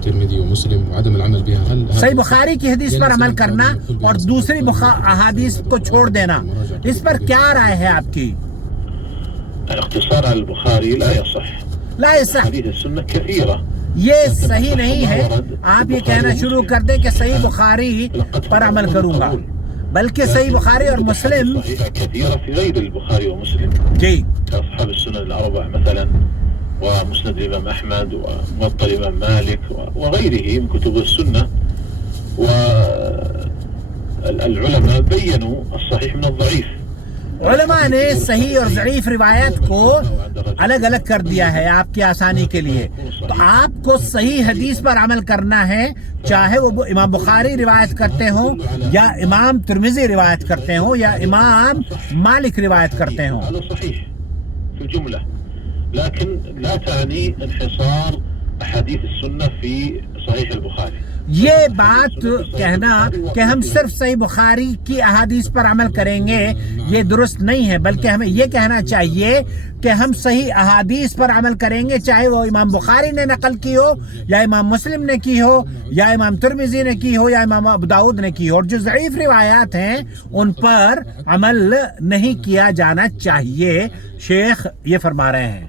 ترمذی و مسلم وعدم العمل بها هل صحیح بخاری کی حدیث پر عمل کرنا اور دوسری احادیث کو چھوڑ دینا، اس پر کیا رائے ہے آپ کی؟ الاقتصار على البخاري لا يصح. لا يصح، حديث السنة كثيرة. یہ صحیح نہیں ہے. آپ یہ کہنا شروع کر دیں کہ صحیح بخاری پر عمل کروں گا، بلکہ صحیح بخاری اور مسلم صحيحة كثيرة في غير البخاري ومسلم جی كأصحاب السنن الأربع مثلا، ومسند الإمام أحمد، وموطأ الإمام مالك، وغيره من كتب السنة. والعلماء بينوا الصحيح من الضعيف. علماء نے صحیح اور ضعیف روایت کو الگ الگ کر دیا ہے آپ کی آسانی کے لیے. تو آپ کو صحیح حدیث پر عمل کرنا ہے، چاہے وہ امام بخاری روایت کرتے ہوں یا امام ترمذی روایت کرتے ہوں یا امام مالک روایت کرتے ہوں. هذا صحيح في الجملة، لكن لا تعني انحصار أحاديث السنة في صحيح البخاري. یہ بات کہنا کہ ہم صرف صحیح بخاری کی احادیث پر عمل کریں گے یہ درست نہیں ہے، بلکہ ہمیں یہ کہنا چاہیے کہ ہم صحیح احادیث پر عمل کریں گے، چاہے وہ امام بخاری نے نقل کی ہو یا امام مسلم نے کی ہو یا امام ترمذی نے کی ہو یا امام ابو داؤد نے کی ہو. اور جو ضعیف روایات ہیں ان پر عمل نہیں کیا جانا چاہیے، شیخ یہ فرما رہے ہیں.